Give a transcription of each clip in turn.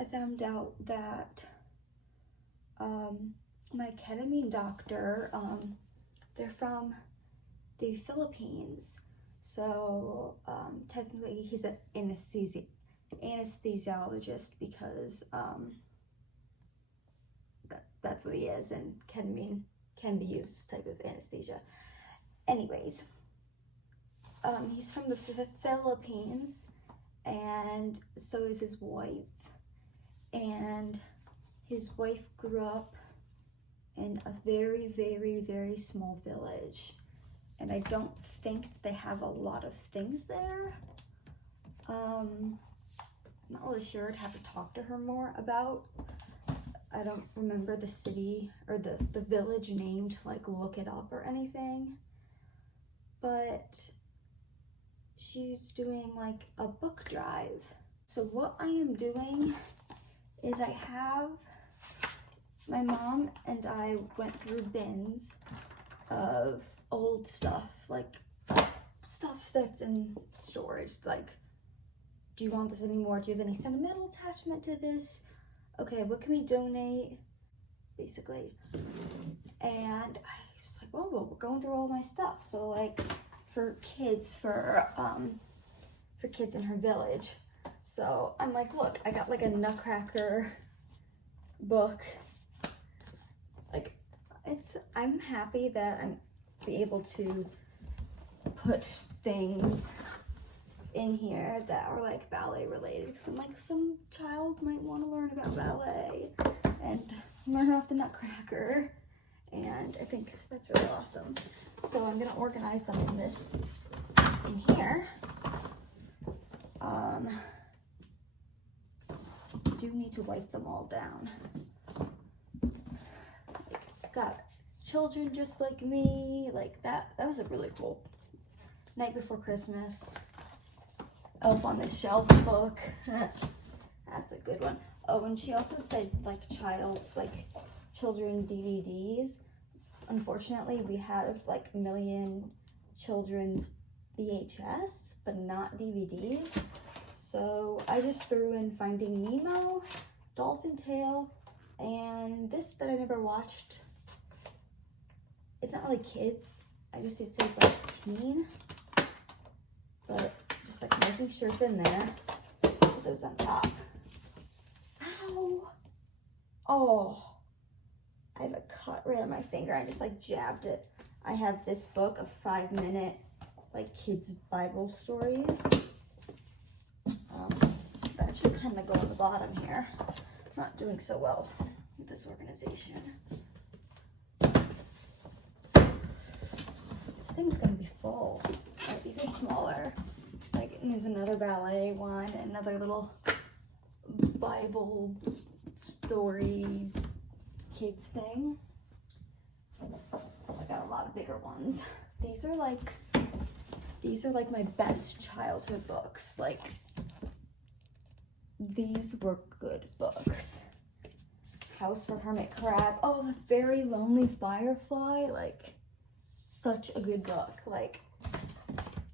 I found out that my ketamine doctor, they're from the Philippines. So technically he's an anesthesiologist because that's what he is, and ketamine can be used as type of anesthesia. Anyways, he's from the Philippines, and so is his wife. And his wife grew up in a very, very, very small village. And I don't think they have a lot of things there. I'm not really sure. I'd have to talk to her more about. I don't remember the city or the village name to like look it up or anything. But she's doing like a book drive. So what I am doing is my mom and I went through bins of old stuff, like stuff that's in storage. Like, do you want this anymore? Do you have any sentimental attachment to this? Okay, what can we donate? Basically. And I was like, oh, well, we're going through all my stuff. So like for kids in her village. So I'm like, look, I got like a Nutcracker book. Like, I'm happy that I'm able to put things in here that are like ballet related, because I'm like, some child might want to learn about ballet and learn about the Nutcracker, and I think that's really awesome. So I'm gonna organize them in here. Do need to wipe them all down. Got Children Just Like Me, like that was a really cool Night Before Christmas. Elf on the Shelf book. That's a good one. Oh, and she also said like children DVDs. Unfortunately, we have like a million children's VHS, but not DVDs. So I just threw in Finding Nemo, Dolphin Tale, and this that I never watched. It's not really kids. I guess you'd say it's like teen. But just like making sure it's in there. Put those on top. Ow! Oh, I have a cut right on my finger. I just like jabbed it. I have this book of 5-minute like kids Bible stories. That should kind of go on the bottom here. I'm not doing so well with this organization. This thing's gonna be full. Right, these are smaller. Like, and there's another ballet one, another little Bible story kids thing. I got a lot of bigger ones. These are like my best childhood books. Like, these were good books. House for Hermit Crab. Oh, The Very Lonely Firefly. Like, such a good book. Like,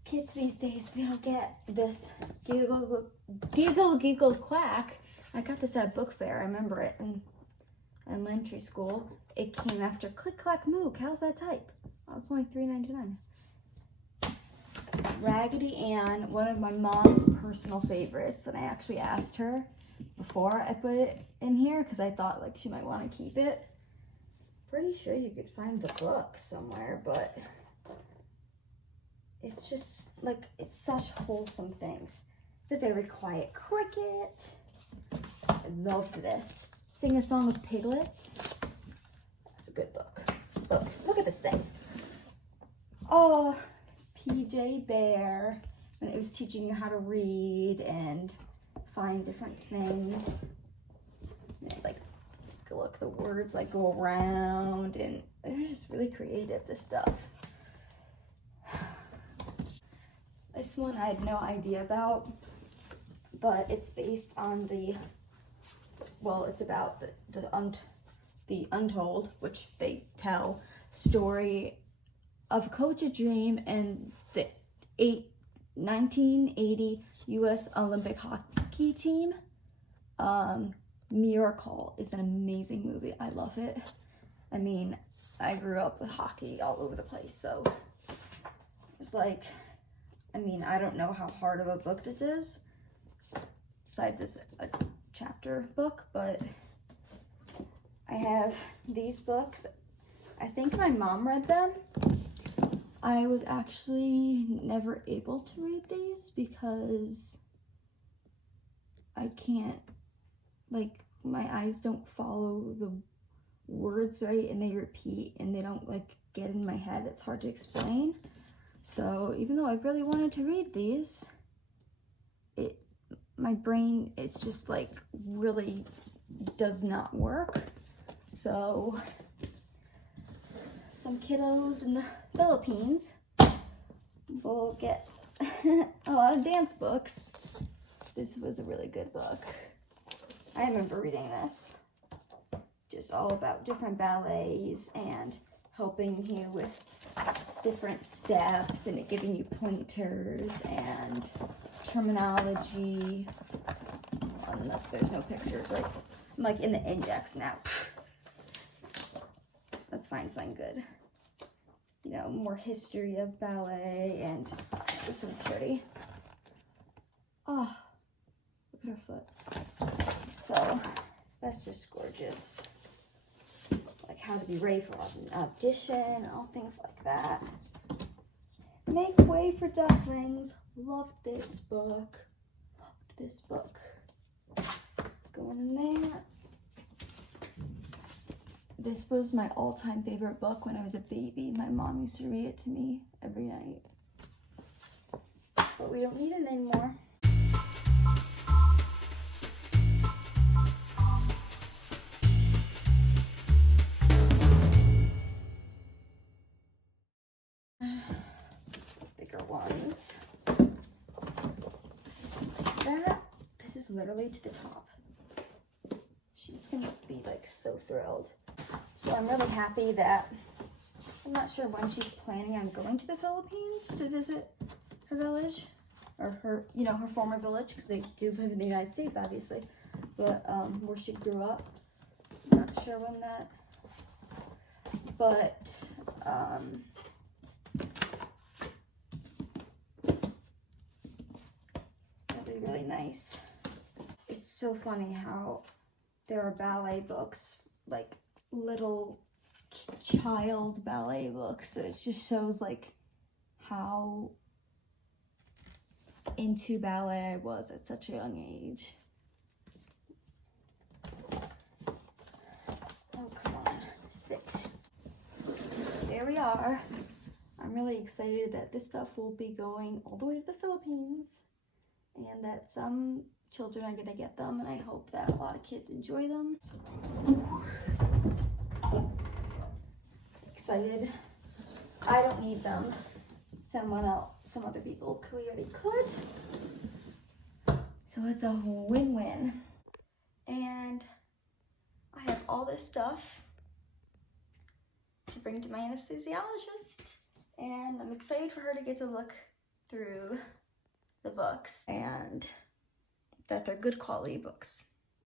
kids these days, they don't get this. Giggle, quack. I got this at a book fair. I remember it in elementary school. It came after Click Clack Moo. How's that type? Oh, it's only $3.99. Raggedy Ann, one of my mom's personal favorites, and I actually asked her before I put it in here because I thought like she might want to keep it. Pretty sure you could find the book somewhere, but it's just like, it's such wholesome things. The Very Quiet Cricket. I loved this. Sing a Song of Piglets. That's a good book. Look at this thing. Oh, PJ Bear, when it was teaching you how to read and find different things. And like, look, the words like go around, and they're just really creative, this stuff. This one I had no idea about, but it's based on it's about the untold, which they tell, story of Coach a Dream and the 1980 U.S. Olympic hockey team. Miracle is an amazing movie. I love it. I mean, I grew up with hockey all over the place, so it's like, I mean, I don't know how hard of a book this is, besides it's a chapter book, but I have these books. I think my mom read them. I was actually never able to read these because I can't, like, my eyes don't follow the words right, and they repeat and they don't like get in my head. It's hard to explain. So even though I really wanted to read these, my brain, it's just like really does not work. So some kiddos in the Philippines will get a lot of dance books. This was a really good book. I remember reading this. Just all about different ballets and helping you with different steps and giving you pointers and terminology. No, there's no pictures, right? I'm like in the index now. Let's find something good. You know, more history of ballet, and this one's pretty. Oh, look at her foot. So that's just gorgeous. Like how to be ready for an audition, all things like that. Make Way for Ducklings. Loved this book. Loved this book. Going in there. This was my all-time favorite book when I was a baby. My mom used to read it to me every night. But we don't need it anymore. Bigger ones. This is literally to the top. She's gonna be like so thrilled. So I'm really happy that, I'm not sure when she's planning on going to the Philippines to visit her village, or her, you know, her former village, because they do live in the United States, obviously, but where she grew up. I'm not sure when that, but that'd be really nice. It's so funny how there are ballet books, like little child ballet books. So it just shows like how into ballet I was at such a young age. Oh, come on, fit. There we are. I'm really excited that this stuff will be going all the way to the Philippines, and that some children are gonna get them, and I hope that a lot of kids enjoy them. Excited. I don't need them. Someone else, some other people clearly could. So it's a win-win. And I have all this stuff to bring to my anesthesiologist, and I'm excited for her to get to look through the books and that they're good quality books.